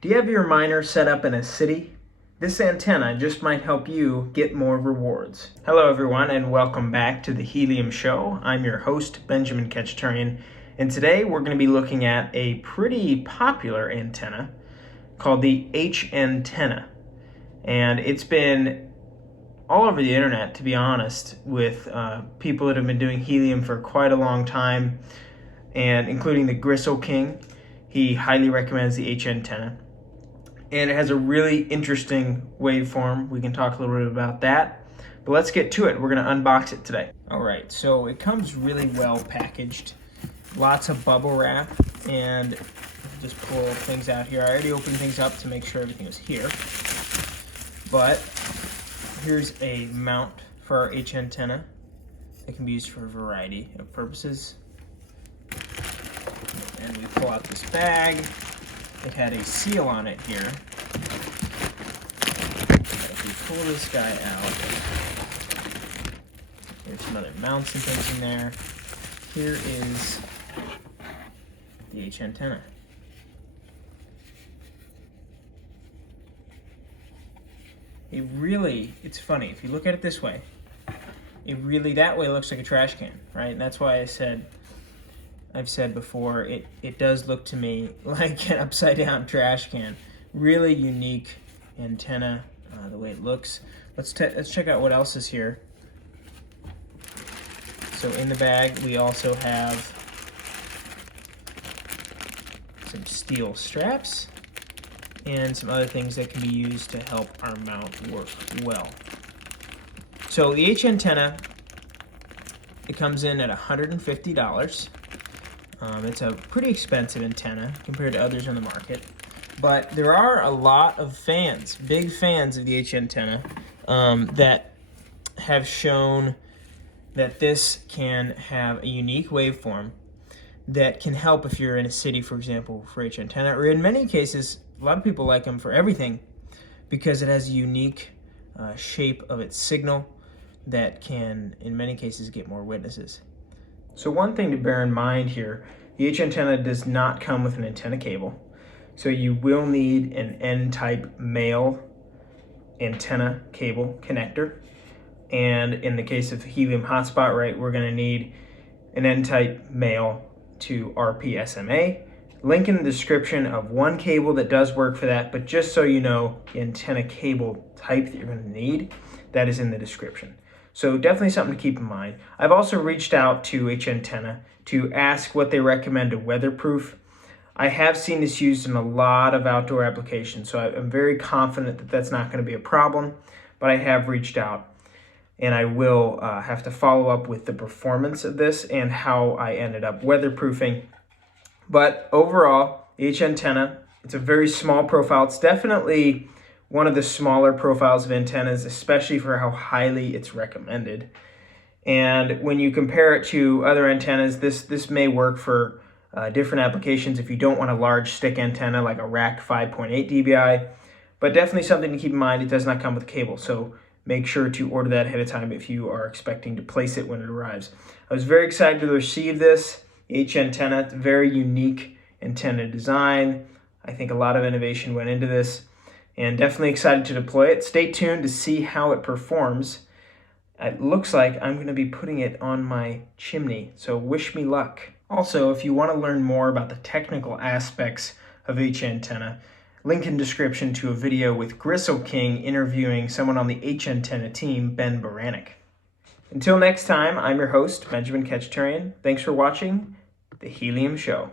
Do you have your miner set up in a city? This antenna just might help you get more rewards. Hello everyone and welcome back to the Helium Show. I'm your host, Benjamin Ketchetarian, and today we're going to be looking at a pretty popular antenna called the HNTenna. And it's been all over the internet, to be honest, with people that have been doing helium for quite a long time, and including the Gristle King. He highly recommends the HNTenna. And it has a really interesting waveform. We can talk a little bit about that. But let's get to it. We're going to unbox it today. All right, so it comes really well packaged. Lots of bubble wrap, and just pull things out here. I already opened things up to make sure everything was here. But here's a mount for our HNTenna. It can be used for a variety of purposes. And we pull out this bag. It had a seal on it here. If we pull this guy out, there's some other mounts and things in there. Here is the HNTenna. It's funny, if you look at it this way, that way looks like a trash can, right? And that's why I've said before, it does look to me like an upside down trash can. Really unique antenna, the way it looks. Let's check out what else is here. So in the bag, we also have some steel straps and some other things that can be used to help our mount work well. So the HNTenna, it comes in at $150. It's a pretty expensive antenna compared to others on the market, but there are a lot of fans, big fans of the HNTenna, that have shown that this can have a unique waveform that can help if you're in a city, for example, for HNTenna, or in many cases, a lot of people like them for everything because it has a unique shape of its signal that can, in many cases, get more witnesses. So one thing to bear in mind here, the HNTenna does not come with an antenna cable. So you will need an N-type male antenna cable connector. And in the case of helium hotspot, right, we're gonna need an N-type male to RP-SMA. Link in the description of one cable that does work for that, but just so you know, the antenna cable type that you're gonna need, that is in the description. So definitely something to keep in mind. I've also reached out to HNTenna to ask what they recommend to weatherproof. I have seen this used in a lot of outdoor applications, so I'm very confident that that's not going to be a problem, but I have reached out, and I will have to follow up with the performance of this and how I ended up weatherproofing. But overall, the HNTenna, it's a very small profile. It's definitely one of the smaller profiles of antennas, especially for how highly it's recommended. And when you compare it to other antennas, this may work for different applications if you don't want a large stick antenna like a rack 5.8 dBi, but definitely something to keep in mind. It does not come with a cable, so make sure to order that ahead of time if you are expecting to place it when it arrives. I was very excited to receive this HNTenna. It's a very unique antenna design. I think a lot of innovation went into this, and definitely excited to deploy it. Stay tuned to see how it performs. It looks like I'm going to be putting it on my chimney, so wish me luck. Also, if you want to learn more about the technical aspects of HNTenna, link in description to a video with Gristle King interviewing someone on the HNTenna team, Ben Baranek. Until next time, I'm your host, Benjamin Ketchetarian. Thanks for watching The Helium Show.